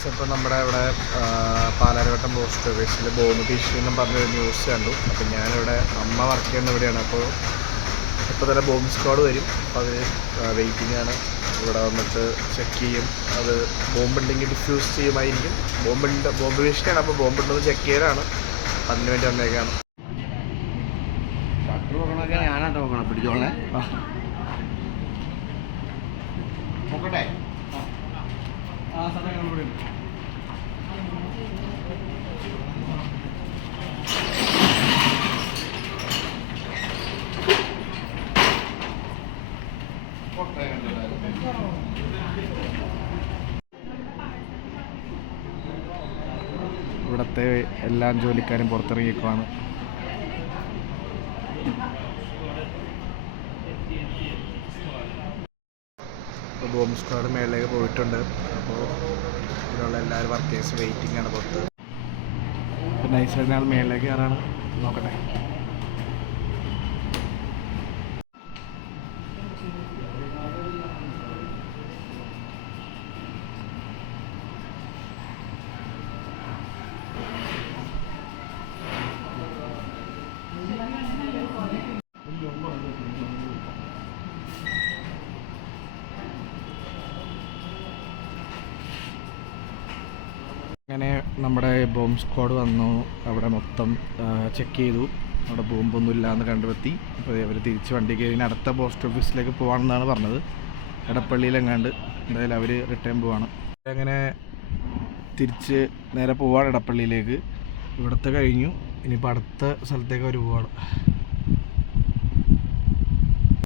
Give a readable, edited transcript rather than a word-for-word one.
Guys, ഇപ്പോൾ നമ്മുടെ ഇവിടെ പാലാരിവട്ടം പോസ്റ്റ് ഓഫീസിൽ ബോംബ് ഭീഷണി എന്നും പറഞ്ഞൊരു ന്യൂസ് കണ്ടു. അപ്പോൾ ഞാനിവിടെ അമ്മ വർക്ക് ചെയ്യുന്ന ഇവിടെയാണ്. അപ്പോൾ ഇപ്പോൾ തന്നെ ബോംബ് സ്ക്വാഡ് വരും. അപ്പോൾ അത് വെയിറ്റിംഗ് ആണ്. ഇവിടെ വന്നിട്ട് ചെക്ക് ചെയ്യും. അത് ബോംബുണ്ടെങ്കിൽ ഡിഫ്യൂസ് ചെയ്യുമായിരിക്കും. ബോംബ് ഭീഷണിയാണ്. അപ്പോൾ ബോംബുണ്ടെന്ന് ചെക്ക് ചെയ്യലാണ്. അതിന് വേണ്ടി വന്നേക്കാണ്. ഞാനാട്ടോ നോക്കണം, പിടിച്ചോളേ നോക്കട്ടെ. ഇവിടുത്തെ എല്ലാ ജോലിക്കാരും പുറത്തിറങ്ങിയേക്കുവാണ്. ബോംബ് സ്ക്വാഡ് മേളിലേക്ക് പോയിട്ടുണ്ട്. അപ്പോൾ ഇവിടെയുള്ള എല്ലാവരും വർക്കേഴ്സ് വെയിറ്റിംഗ് ആണ് പുറത്ത്. അപ്പോൾ നൈസായിട്ട് ഞാൻ മേളിലേക്ക് കയറാണ്. നോക്കട്ടെ. അങ്ങനെ നമ്മുടെ ബോംബ് സ്ക്വാഡ് വന്നു. അവിടെ മൊത്തം ചെക്ക് ചെയ്തു. അവിടെ ബോംബൊന്നും ഇല്ലയെന്ന് കണ്ടെത്തി. അപ്പോൾ അവർ തിരിച്ച് വണ്ടി കയറി അടുത്ത പോസ്റ്റ് ഓഫീസിലേക്ക് പോകാമെന്നാണ് പറഞ്ഞത്. എടപ്പള്ളിയിലെങ്ങാണ്ട്. എന്തായാലും അവർ റിട്ടേൺ പോവാണ്. അങ്ങനെ തിരിച്ച് നേരെ പോവാണ് എടപ്പള്ളിയിലേക്ക്. ഇവിടുത്തെ കഴിഞ്ഞു. ഇനിയിപ്പോൾ അടുത്ത സ്ഥലത്തേക്ക് അവർ പോവാണ്.